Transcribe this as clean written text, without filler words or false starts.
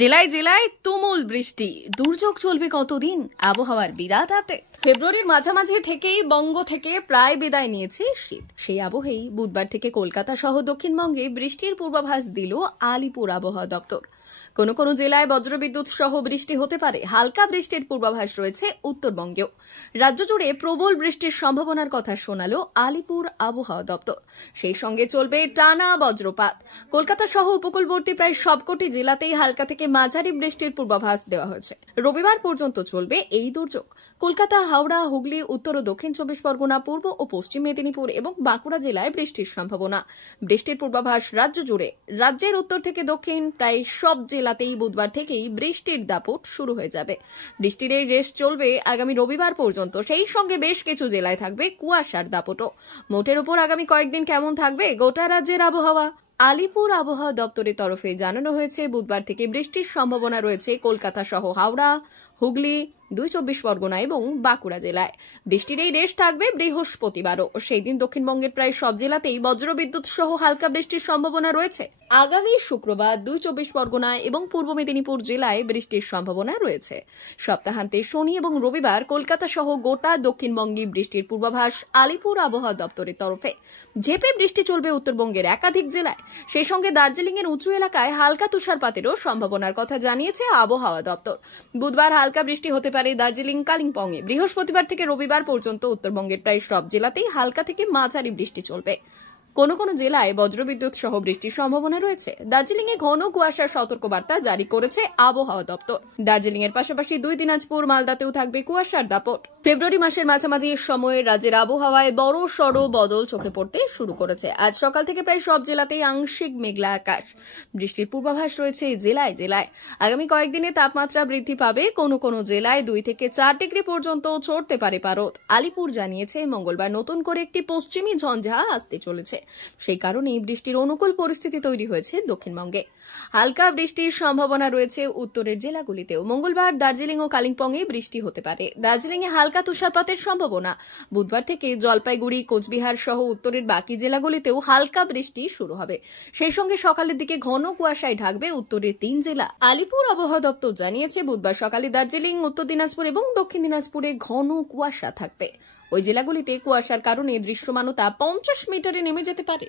জেলায় জেলায় তুমুল বৃষ্টি, দুর্যোগ চলবে কতদিন? আবহাওয়ার বিরাট আপডেট। ফেব্রুয়ারির মাঝামাঝি থেকেই বঙ্গ থেকে প্রায় বিদায় নিয়েছে শীত। সেই আবহেই বুধবার থেকে কলকাতা সহ দক্ষিণবঙ্গে বৃষ্টির পূর্বাভাস দিল আলিপুর আবহাওয়া দপ্তর। কোনো কোনো জেলায় বজ্রবিদ্যুৎ সহ বৃষ্টি হতে পারে। হালকা বৃষ্টির পূর্বাভাস রয়েছে উত্তরবঙ্গেও। রাজ্য জুড়ে প্রবল বৃষ্টির সম্ভাবনার কথা শোনালো আলিপুর আবহাওয়া দপ্তর। সেই সঙ্গে চলবে টানা বজ্রপাত। কলকাতা সহ উপকূলবর্তী প্রায় সবকটি জেলাতেই হালকা থেকে মাঝারি বৃষ্টির পূর্বাভাস দেওয়া হয়েছে। রবিবার পর্যন্ত চলবে এই দুর্যোগ। কলকাতা, হাওড়া, হুগলি, উত্তর ও দক্ষিণ 24 পরগনা, পূর্ব ও পশ্চিম মেদিনীপুর এবং বাঁকুড়া জেলায় বৃষ্টির সম্ভাবনা। বৃষ্টির পূর্বাভাস রাজ্য জুড়ে। রাজ্যের উত্তর থেকে দক্ষিণ প্রায় সব জেলাতেই বুধবার থেকেই বৃষ্টির দাপট শুরু হয়ে যাবে। বৃষ্টির এই রেশ চলবে আগামী রবিবার পর্যন্ত। সেই সঙ্গে বেশ কিছু জেলায় থাকবে কুয়াশার দাপটও। মোটের উপর আগামী কয়েকদিন কেমন থাকবে গোটা রাজ্যের আবহাওয়া? আলিপুর আবহাওয়া দপ্তরের তরফে জানানো হয়েছে, বুধবার থেকে বৃষ্টির সম্ভাবনা রয়েছে কলকাতা সহ হাওড়া, হুগলি, 24 পরগনা এবং বাঁকুড়া জেলায়। বৃষ্টির এই রেশ থাকবে বৃহস্পতিবারও। সেই দিন দক্ষিণবঙ্গের প্রায় সব জেলাতেই বজ্রবিদ্যুৎ সহ হালকা বৃষ্টির সম্ভাবনা রয়েছে। আগামী শুক্রবার 24 পরগনা এবং পূর্ব মেদিনীপুর জেলায় বৃষ্টির সম্ভাবনা রয়েছে। সপ্তাহান্তে শনি এবং রবিবার কলকাতা সহ গোটা দক্ষিণবঙ্গে বৃষ্টির পূর্বাভাস আলিপুর আবহাওয়া দপ্তরের তরফে। ঝেঁপে বৃষ্টি চলবে উত্তরবঙ্গের একাধিক জেলায়। সেই সঙ্গে দার্জিলিং এর উঁচু এলাকায় হালকা তুষারপাতেরও সম্ভাবনার কথা জানিয়েছে আবহাওয়া দপ্তর। বুধবার হালকা বৃষ্টি হতে পারে দার্জিলিং, কালিম্পংয়ে। বৃহস্পতিবার থেকে রবিবার পর্যন্ত উত্তরবঙ্গের প্রায় সব জেলাতেই হালকা থেকে মাঝারি বৃষ্টি চলবে। কোনো কোনো জেলায় বজ্রবিদ্যুৎ সহ বৃষ্টির সম্ভাবনা রয়েছে। দার্জিলিং এ ঘন কুয়াশার সতর্কবার্তা জারি করেছে আবহাওয়া দপ্তর। দার্জিলিং এর পাশাপাশি 2 দিনাজপুর, মালদাতেও থাকবে কুয়াশার দাপট। ফেব্রুয়ারি মাসের মাঝামাঝি সময়ে রাজ্যের আবহাওয়ায় বড় সড় বদল চোখে পড়তে শুরু করেছে। আজ সকাল থেকে প্রায় সব জেলাতেই আংশিক মেঘলা আকাশ। বৃষ্টির পূর্বাভাস রয়েছে জেলায় জেলায়। আগামী কয়েকদিনে তাপমাত্রা বৃদ্ধি পাবে। কোনো কোনো জেলায় 2 থেকে 4 ডিগ্রি পর্যন্ত চড়তে পারে পারদ। আলিপুর জানিয়েছে, মঙ্গলবার নতুন করে একটি পশ্চিমী ঝঞ্ঝা আসতে চলেছে। সেই কারণেই বৃষ্টির অনুকূল পরিস্থিতি তৈরি হয়েছে দক্ষিণবঙ্গে। হালকা বৃষ্টির সম্ভাবনা রয়েছে উত্তরের জেলাগুলিতেও। মঙ্গলবার দার্জিলিং ও কালিম্পংয়ে বৃষ্টি হতে পারে। দার্জিলিং এ হালকা তুষারপাতের সম্ভাবনা। বুধবার থেকে জলপাইগুড়ি, কোচবিহার সহ উত্তরের বাকি জেলাগুলিতেও হালকা বৃষ্টি শুরু হবে। সেই সঙ্গে সকালের দিকে ঘন কুয়াশায় ঢাকবে উত্তরের 3 জেলা। আলিপুর আবহাওয়া দপ্তর জানিয়েছে, বুধবার সকালে দার্জিলিং, উত্তর দিনাজপুর এবং দক্ষিণ দিনাজপুরে ঘন কুয়াশা থাকবে। ওই জেলাগুলিতে কুয়াশার কারণে দৃশ্যমানতা 50 মিটারে নেমে যেতে পারে।